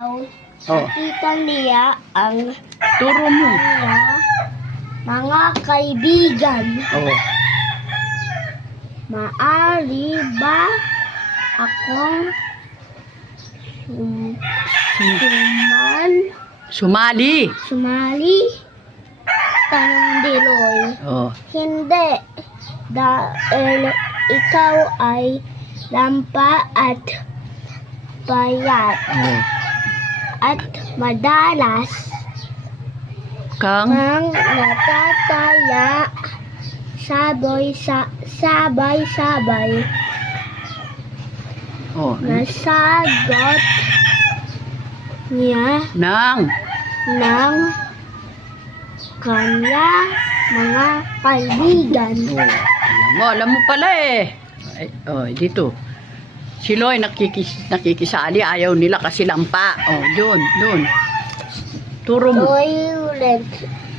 Oh. Nakita niya ang Turo mo. kanyang mga kaibigan. Oh. Maari ba akong Sumali. sumali? Tanong ni Roy. Oh. Hindi, dahil ikaw ay lampa at payat Oh. at madalas Kang kang natataya sabay-sabay. Oh. Nasagot niya Nang ng kanya mga kaibigan. Oh. Alam mo pala eh. Ay, oh, dito. Si Loy nakikisali, ayaw nila kasi lampa. Oh, doon. Turo mo. Toilet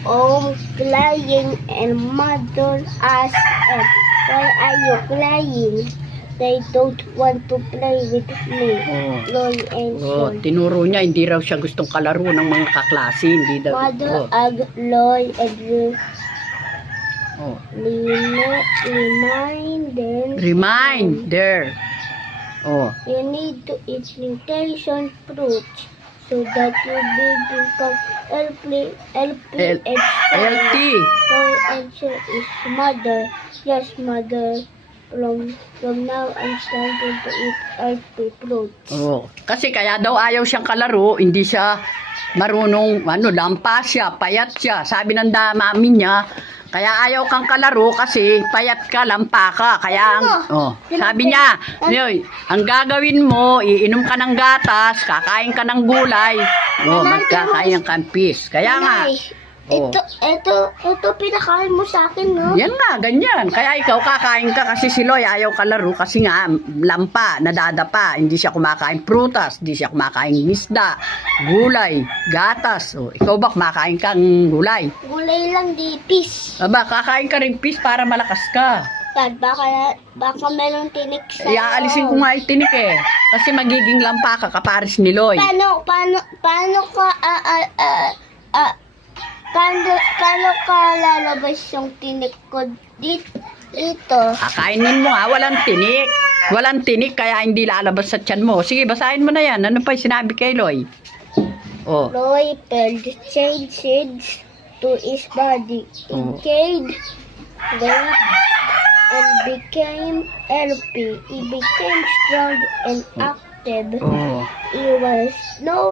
of crying and mother asked them, "Why are you crying? They don't want to play with me." Oh. Loy and Oh, Son. tinuro niya hindi raw siya gustong kalaro ng mga kaklase, hindi daw. Mother Oh. ag Loy and Oh. Reminder. Oh. you need to eat nutrition fruits so that you will become healthy and strong. Healthy. Toy answer is mother. Yes, mother. From now I'm starting to eat healthy fruits. Oh. Kasi kaya daw ayaw siyang kalaro, hindi siya marunong, lampa siya, payat siya. Sabi ng mami niya, kaya ayaw kang kalaro kasi payat ka, lampa ka. Kaya, sabi niya, Yoy, ang gagawin mo, iinom ka ng gatas, kakain ka ng gulay, magkakain ng kampis. Kaya nga, Ito pinakain mo sa akin, no? yan nga, ganyan. Kaya ikaw kakain ka kasi si Loy ayaw kalaro kasi nga lampa, nadadapa. Hindi siya kumakain prutas, hindi siya kumakain isda, gulay, gatas. O, ikaw ba kumakain kang gulay? Gulay lang di pis. Aba, kakain ka rin pis para malakas ka. Dad, baka meron tinik sa Iaalisin ko nga yung tinik eh. Kasi magiging lampa ka kapares ni Loy. Paano ka lalabas yung tinik ko dito? Kakainin mo nga, walang tinik. Walang tinik kaya hindi lalabas sa tiyan mo. Sige, basahin mo na yan. Ano pa yung sinabi kay Loy? Oh. Roy filled seeds to his body, decayed them, and became healthy. He became strong and active. Oh. He was no